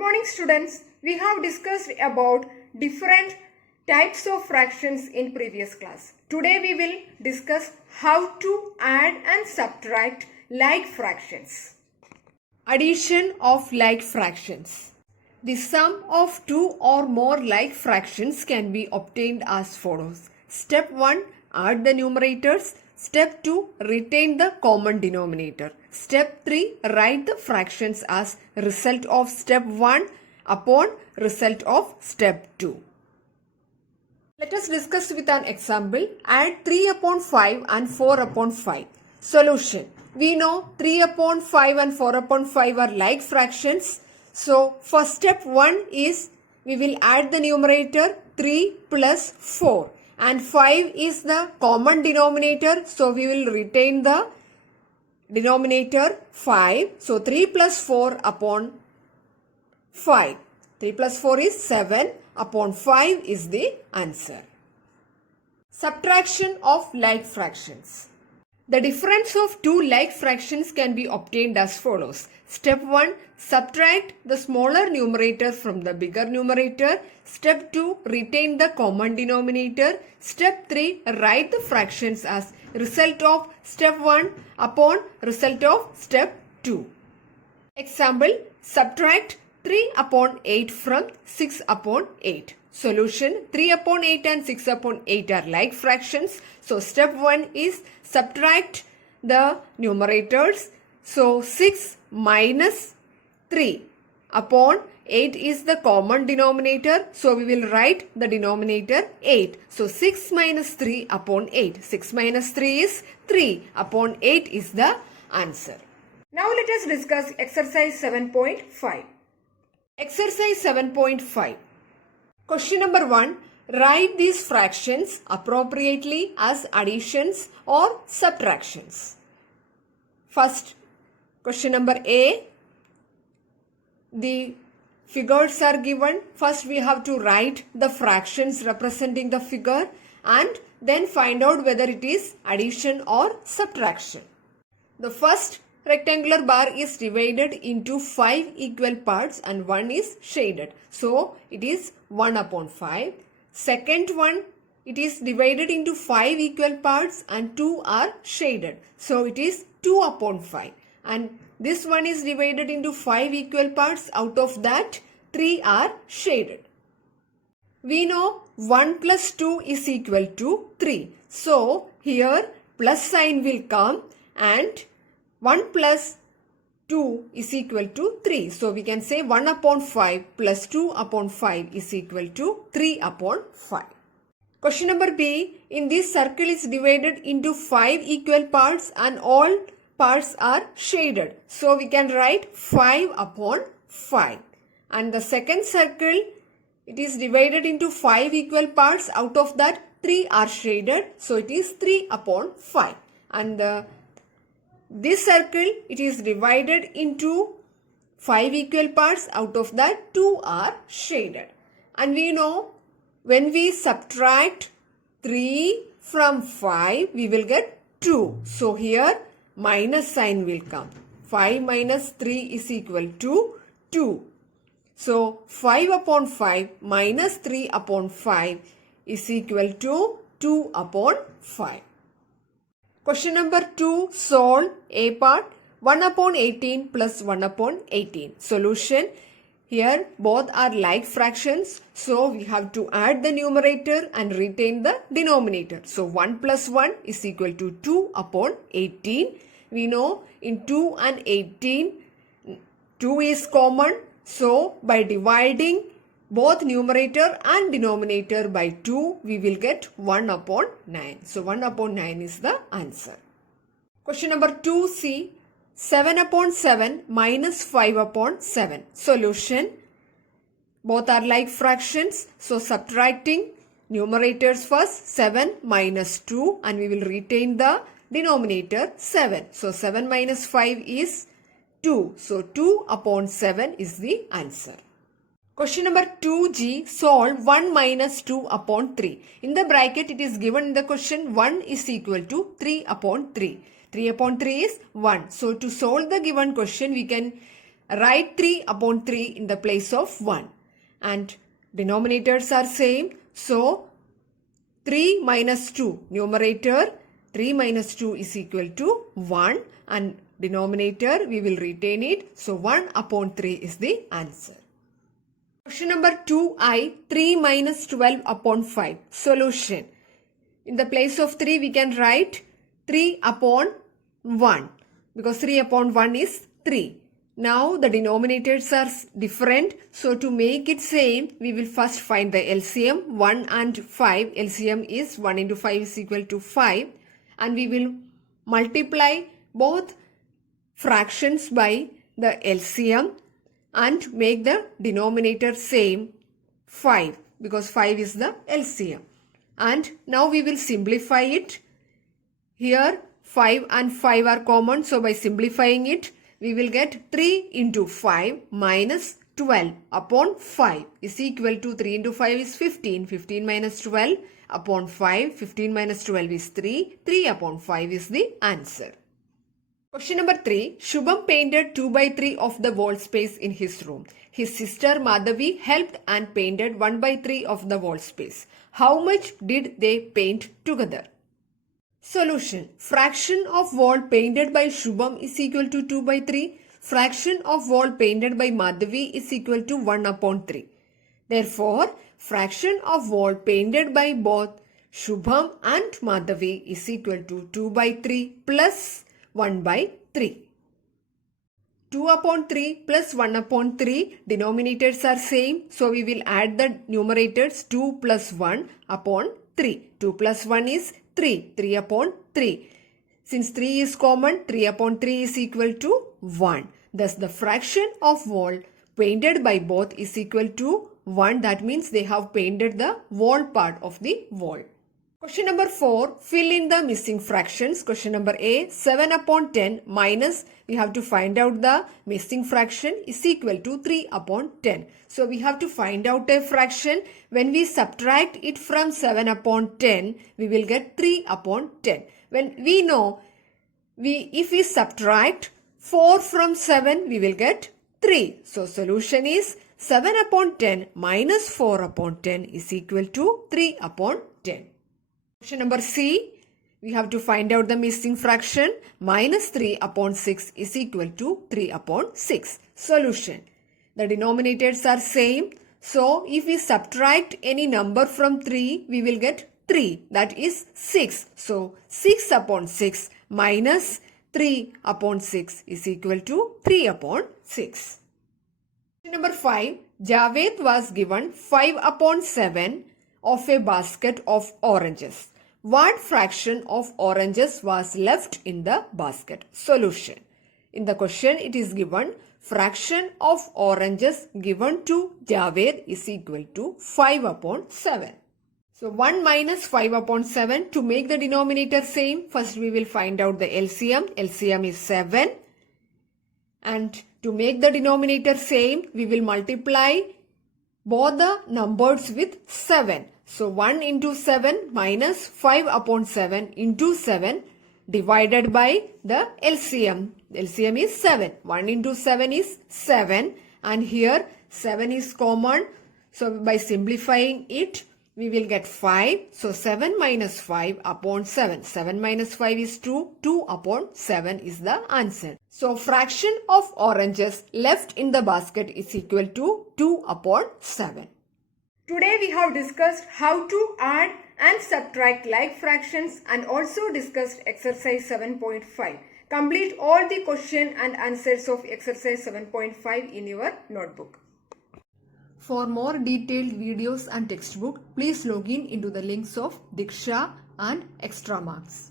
morning students. We have discussed about different types of fractions in previous class. Today we will discuss how to add and subtract like fractions. Addition of like fractions. The sum of two or more like fractions can be obtained as follows. Step 1. Add the numerators. Step 2. Retain the common denominator. Step 3. Write the fractions as result of step 1 upon result of step 2. Let us discuss with an example. Add 3 upon 5 and 4 upon 5. Solution. We know 3 upon 5 and 4 upon 5 are like fractions. So, for step 1 is we will add the numerator 3 plus 4 and 5 is the common denominator. So, we will retain the denominator 5. So, 3 plus 4 upon 5. 3 plus 4 is 7 upon 5 is the answer. Subtraction of like fractions. The difference of two like fractions can be obtained as follows. Step 1. Subtract the smaller numerator from the bigger numerator. Step 2. Retain the common denominator. Step 3. Write the fractions as result of step 1 upon result of step 2. Example. Subtract 3 upon 8 from 6 upon 8. Solution. 3 upon 8 and 6 upon 8 are like fractions. So, step 1 is subtract the numerators. So, 6 minus 3 upon 8 is the common denominator. So, we will write the denominator 8. So, 6 minus 3 upon 8. 6 minus 3 is 3 upon 8 is the answer. Now, let us discuss exercise 7.5. Exercise 7.5. Question number 1. Write these fractions appropriately as additions or subtractions. First, question number A. The figures are given. First, we have to write the fractions representing the figure and then find out whether it is addition or subtraction. The first rectangular bar is divided into 5 equal parts and one is shaded. So, it is 1 upon 5. Second one, it is divided into 5 equal parts and 2 are shaded. So, it is 2 upon 5. And this one is divided into 5 equal parts. Out of that, 3 are shaded. We know 1 plus 2 is equal to 3. So, here plus sign will come and 1 plus 2 is equal to 3. So, we can say 1 upon 5 plus 2 upon 5 is equal to 3 upon 5. Question number B. In this circle is divided into 5 equal parts and all parts are shaded. So, we can write 5 upon 5. And the second circle, it is divided into 5 equal parts. Out of that, 3 are shaded. So, it is 3 upon 5. And this circle, it is divided into 5 equal parts. Out of that, 2 are shaded. And we know when we subtract 3 from 5, we will get 2. So, here minus sign will come. 5 minus 3 is equal to 2. So, 5 upon 5 minus 3 upon 5 is equal to 2 upon 5. Question number 2. Solve A part. 1 upon 18 plus 1 upon 18. Solution. Here both are like fractions. So, we have to add the numerator and retain the denominator. So, 1 plus 1 is equal to 2 upon 18. We know in 2 and 18, 2 is common. So, by dividing both numerator and denominator by 2, we will get 1 upon 9. So, 1 upon 9 is the answer. Question number 2C. 7 upon 7 minus 5 upon 7. Solution. Both are like fractions. So, subtracting numerators first. 7 minus 2 and we will retain the denominator 7. So, 7 minus 5 is 2. So, 2 upon 7 is the answer. Question number 2G. Solve 1 minus 2 upon 3. In the bracket, it is given in the question 1 is equal to 3 upon 3. 3 upon 3 is 1. So, to solve the given question, we can write 3 upon 3 in the place of 1. And denominators are same. So 3 minus 2, numerator 3 minus 2 is equal to 1, and denominator we will retain it. So 1 upon 3 is the answer. Question number 2i, 3 minus 12 upon 5. Solution. In the place of 3 we can write 3 upon 1 because 3 upon 1 is 3. Now the denominators are different. So to make it same, we will first find the LCM 1 and 5. LCM is 1 into 5 is equal to 5. And we will multiply both fractions by the LCM and make the denominator same 5 because 5 is the LCM. And now we will simplify it. Here 5 and 5 are common. So by simplifying it, we will get 3 into 5 minus 12 upon 5 is equal to 3 into 5 is 15. 15 minus 12 upon 5. 15 minus 12 is 3. 3 upon 5 is the answer. Question number 3. Shubham painted 2 by 3 of the wall space in his room. His sister Madhavi helped and painted 1 by 3 of the wall space. How much did they paint together? Solution. Fraction of wall painted by Shubham is equal to 2 by 3. Fraction of wall painted by Madhavi is equal to 1 upon 3. Therefore, fraction of wall painted by both Shubham and Madhavi is equal to 2 by 3 plus 1 by 3. 2 upon 3 plus 1 upon 3, denominators are same. So we will add the numerators 2 plus 1 upon 3. 2 plus 1 is 3. 3 upon 3. Since 3 is common, 3 upon 3 is equal to 1. Thus the fraction of wall painted by both is equal to 1. That means they have painted the wall part of the wall. Question number 4. Fill in the missing fractions. Question number A. 7 upon 10 minus, we have to find out the missing fraction is equal to 3 upon 10. So we have to find out a fraction. When we subtract it from 7 upon 10, we will get 3 upon 10. When we know, if we subtract 4 from 7, we will get 3. So solution is 7 upon 10 minus 4 upon 10 is equal to 3 upon 10. Question number C. We have to find out the missing fraction. Minus 3 upon 6 is equal to 3 upon 6. Solution. The denominators are same. So if we subtract any number from 3, we will get 3. That is 6. So 6 upon 6 minus 3 upon 6 is equal to 3 upon 6. Question number 5. Javed was given 5 upon 7 of a basket of oranges. What fraction of oranges was left in the basket? Solution. In the question it is given fraction of oranges given to Javed is equal to 5 upon 7. So 1 minus 5 upon 7. To make the denominator same, first we will find out the LCM. LCM is 7. And to make the denominator same, we will multiply both the numbers with 7. So 1 into 7 minus 5 upon 7 into 7 divided by the LCM. LCM is 7. 1 into 7 is 7. And here 7 is common. So by simplifying it, we will get 5. So 7 minus 5 upon 7. 7 minus 5 is 2. 2 upon 7 is the answer. So fraction of oranges left in the basket is equal to 2 upon 7. Today we have discussed how to add and subtract like fractions and also discussed exercise 7.5. Complete all the question and answers of exercise 7.5 in your notebook. For more detailed videos and textbook, please log in into the links of Diksha and Extra Marks.